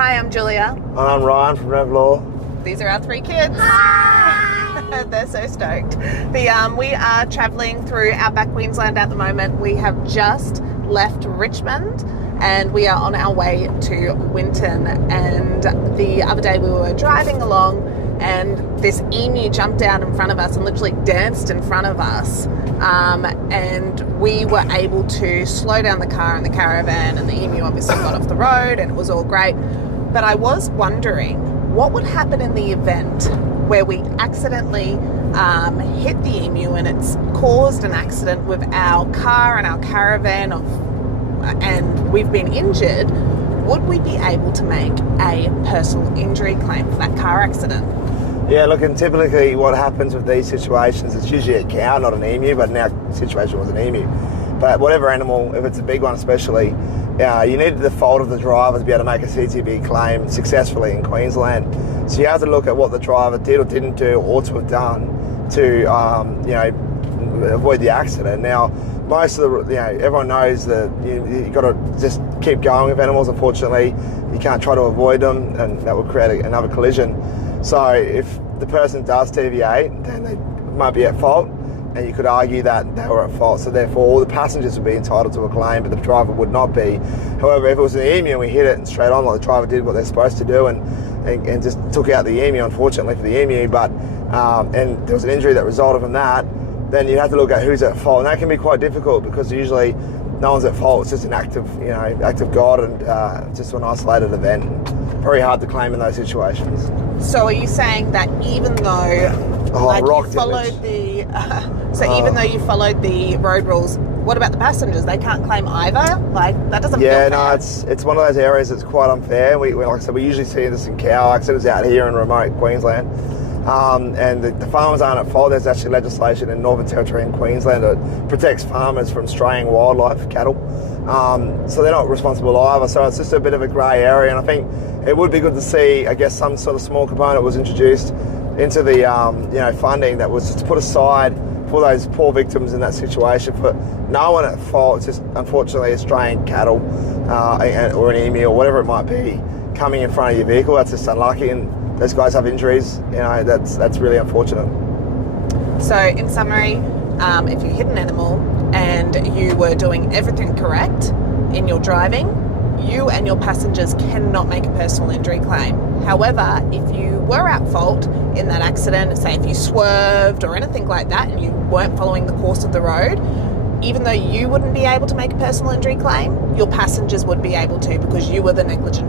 Hi, I'm Julia. And I'm Ryan from Rev Law. These are our 3 kids. They're so stoked. We are travelling through outback Queensland at the moment. We have just left Richmond and we are on our way to Winton. And the other day we were driving along and this emu jumped out in front of us and literally danced in front of us. And we were able to slow down the car and the caravan, and the emu obviously got off the road and it was all great. But I was wondering what would happen in the event where we accidentally hit the emu and it's caused an accident with our car and our caravan and we've been injured. Would we be able to make a personal injury claim for that car accident? Yeah, look, and typically what happens with these situations, it's usually a cow, not an emu, but in our situation was an emu. But whatever animal, if it's a big one especially, you need the fault of the driver to be able to make a CTB claim successfully in Queensland. So you have to look at what the driver did or didn't do or ought to have done to, avoid the accident. Now, most of the, everyone knows that you've got to just keep going with animals. Unfortunately, you can't try to avoid them, and that will create another collision. So if the person does deviate, then they might be at fault, and you could argue that they were at fault. So therefore, all the passengers would be entitled to a claim, but the driver would not be. However, if it was an emu and we hit it and straight on, like the driver did what they're supposed to do and just took out the emu, unfortunately for the emu, but and there was an injury that resulted from that, then you have to look at who's at fault, and that can be quite difficult because usually no one's at fault. It's just an act of God and just an isolated event. Very hard to claim in those situations. So are you saying that even though you followed even though you followed the road rules, what about the passengers? They can't claim either? Like, that doesn't feel fair. No, it's one of those areas that's quite unfair. We like I said, we usually see this in cow accidents out here in remote Queensland. And the farmers aren't at fault. There's actually legislation in Northern Territory in Queensland that protects farmers from straying wildlife, cattle. So they're not responsible either. So it's just a bit of a grey area, and I think it would be good to see, I guess, some sort of small component was introduced into the funding that was just put aside for those poor victims in that situation. For no one at fault, it's just unfortunately a straying cattle or an emu or whatever it might be coming in front of your vehicle. That's just unlucky, and those guys have injuries. That's really unfortunate. So in summary, if you hit an animal and you were doing everything correct in your driving, you and your passengers cannot make a personal injury claim. However, if you were at fault in that accident, say if you swerved or anything like that and you weren't following the course of the road, even though you wouldn't be able to make a personal injury claim, your passengers would be able to because you were the negligent driver.